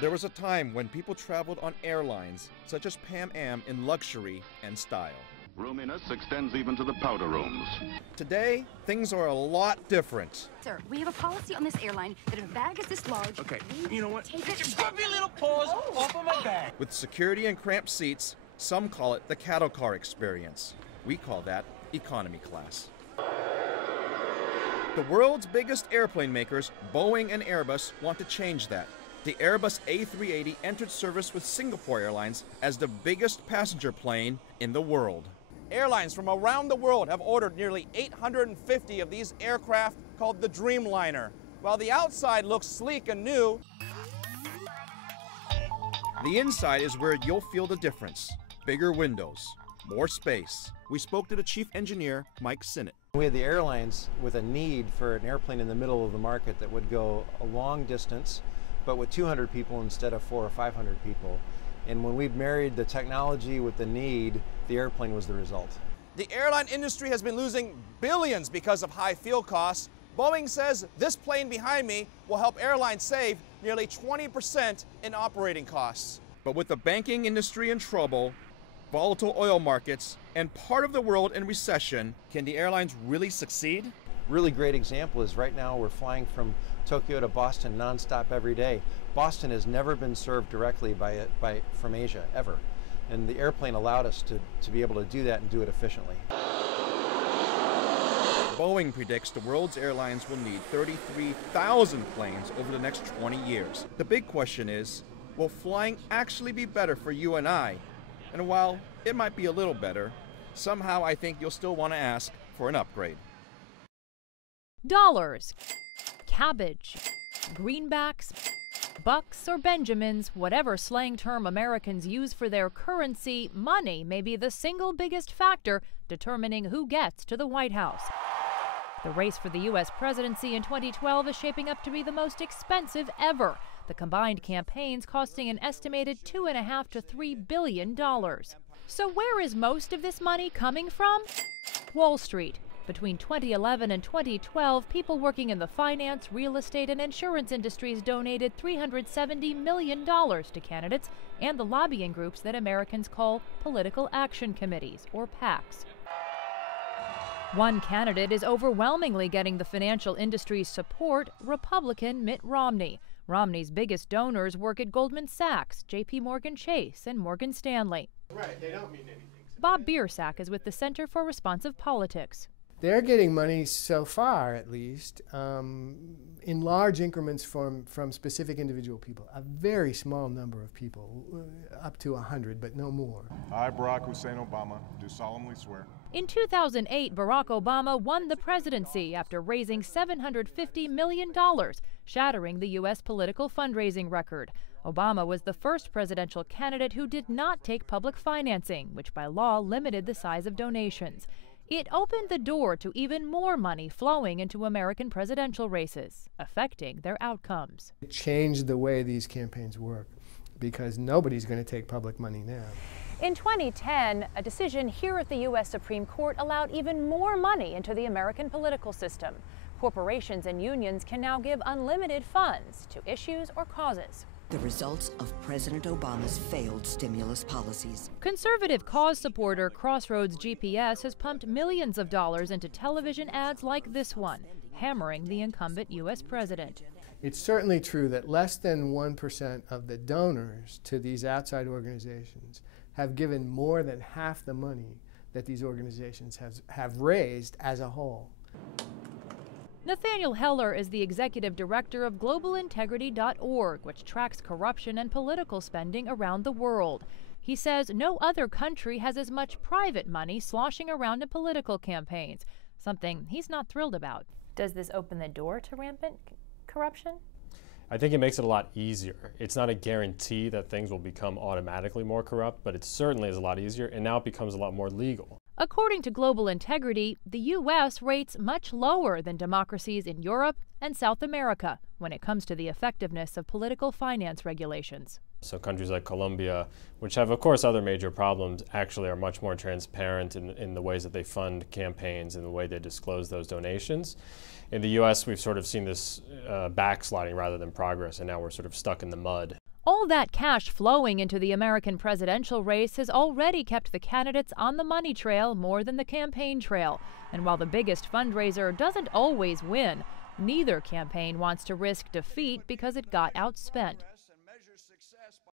There was a time when people traveled on airlines such as Pan Am in luxury and style. Roominess extends even to the powder rooms. Today, things are a lot different. Sir, we have a policy on this airline that if a bag is this large, Okay, you know what? take it. Put your little paws off of my bag. With security and cramped seats, some call it the cattle car experience. We call that economy class. The world's biggest airplane makers, Boeing and Airbus, want to change that. The Airbus A380 entered service with Singapore Airlines as the biggest passenger plane in the world. Airlines from around the world have ordered nearly 850 of these aircraft called the Dreamliner. While the outside looks sleek and new, the inside is where you'll feel the difference. Bigger windows, more space. We spoke to the chief engineer, Mike Sinnott. We had the airlines with a need for an airplane in the middle of the market that would go a long distance, but with 200 people instead of 400 or 500 people. And when we married the technology with the need, the airplane was the result. The airline industry has been losing billions because of high fuel costs. Boeing says this plane behind me will help airlines save nearly 20% in operating costs. But with the banking industry in trouble, volatile oil markets, and part of the world in recession, can the airlines really succeed? Really great example is right now we're flying from Tokyo to Boston nonstop every day. Boston has never been served directly from Asia, ever. And the airplane allowed us to be able to do that and do it efficiently. Boeing predicts the world's airlines will need 33,000 planes over the next 20 years. The big question is, will flying actually be better for you and I? And while it might be a little better, somehow I think you'll still want to ask for an upgrade. Dollars, cabbage, greenbacks, bucks or Benjamins, whatever slang term Americans use for their currency, money may be the single biggest factor determining who gets to the White House. The race for the U.S. presidency in 2012 is shaping up to be the most expensive ever, the combined campaigns costing an estimated $2.5 to $3 billion. So where is most of this money coming from? Wall Street. Between 2011 and 2012, people working in the finance, real estate, and insurance industries donated $370 million to candidates and the lobbying groups that Americans call political action committees, or PACs. One candidate is overwhelmingly getting the financial industry's support, Republican Mitt Romney. Romney's biggest donors work at Goldman Sachs, J.P. Morgan Chase, and Morgan Stanley. Right, they don't mean anything. Bob Biersack is with the Center for Responsive Politics. They're getting money so far, at least, in large increments from specific individual people. A very small number of people, up to 100, but no more. I, Barack Hussein Obama, do solemnly swear. In 2008, Barack Obama won the presidency after raising $750 million, shattering the U.S. political fundraising record. Obama was the first presidential candidate who did not take public financing, which by law limited the size of donations. It opened the door to even more money flowing into American presidential races, affecting their outcomes. It changed the way these campaigns work because nobody's going to take public money now. In 2010, a decision here at the U.S. Supreme Court allowed even more money into the American political system. Corporations and unions can now give unlimited funds to issues or causes. The results of President Obama's failed stimulus policies. Conservative cause supporter Crossroads GPS has pumped millions of dollars into television ads like this one, hammering the incumbent U.S. president. It's certainly true that less than 1% of the donors to these outside organizations have given more than half the money that these organizations have raised as a whole. Nathaniel Heller is the executive director of GlobalIntegrity.org, which tracks corruption and political spending around the world. He says no other country has as much private money sloshing around in political campaigns, something he's not thrilled about. Does this open the door to rampant corruption? I think it makes it a lot easier. It's not a guarantee that things will become automatically more corrupt, but it certainly is a lot easier, and now it becomes a lot more legal. According to Global Integrity, the U.S. rates much lower than democracies in Europe and South America when it comes to the effectiveness of political finance regulations. So countries like Colombia, which have, of course, other major problems, actually are much more transparent in the ways that they fund campaigns and the way they disclose those donations. In the U.S., we've sort of seen this backsliding rather than progress, and now we're sort of stuck in the mud. All that cash flowing into the American presidential race has already kept the candidates on the money trail more than the campaign trail. And while the biggest fundraiser doesn't always win, neither campaign wants to risk defeat because it got outspent.